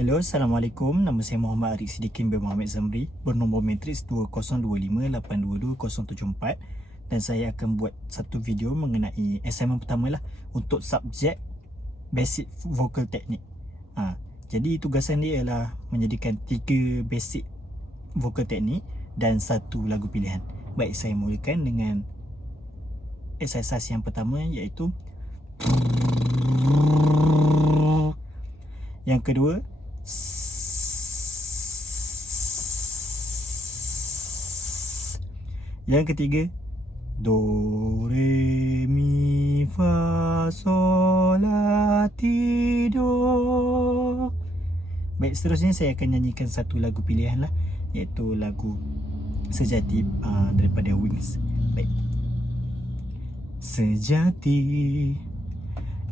Hello, Assalamualaikum. Nama saya Muhammad Arik Sidikin bin Muhammad Zamri bernombor matriks 2025820074 dan saya akan buat satu video mengenai assignment pertama lah untuk subjek basic vocal technique. Ha, jadi tugasan dia ialah menjadikan tiga basic vocal technique dan satu lagu pilihan. Baik, saya mulakan dengan exercise yang pertama iaitu yang kedua Yang ketiga Do Re Mi Fa Sol La Ti Do. Baik seterusnya saya akan nyanyikan satu lagu pilihan lah Iaitu lagu Sejati uh, daripada Wings. Baik. Sejati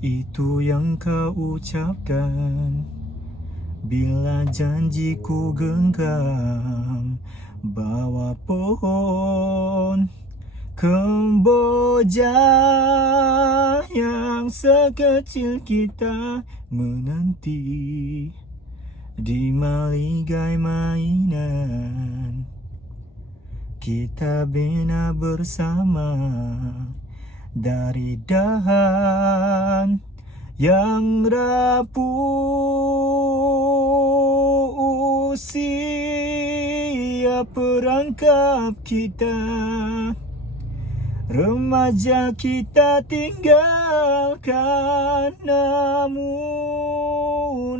Itu yang kau ucapkan Bila janjiku genggam Bawa pohon Kemboja Yang sekecil kita Menanti Di maligai mainan. Kita bina bersama Dari dahan Yang rapuh Usia perangkap kita. Remaja kita tinggalkan Namun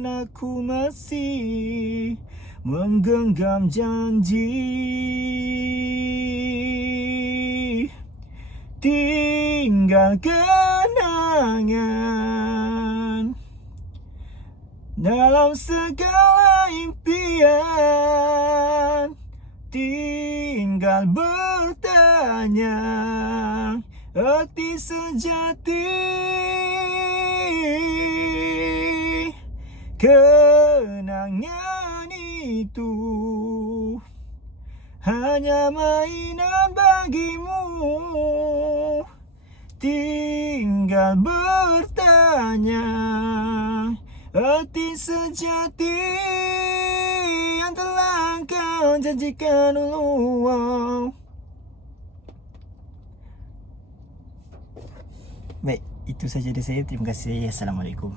aku masih Menggenggam janji. Tinggal kenangan Dalam segala impian. Tinggal bertanya Arti sejati. Kenangan itu Hanya mainan bagimu. Tinggal bertanya Arti sejati Yang telah kau janjikan dulu Baik, itu saja dari saya. Terima kasih. Assalamualaikum.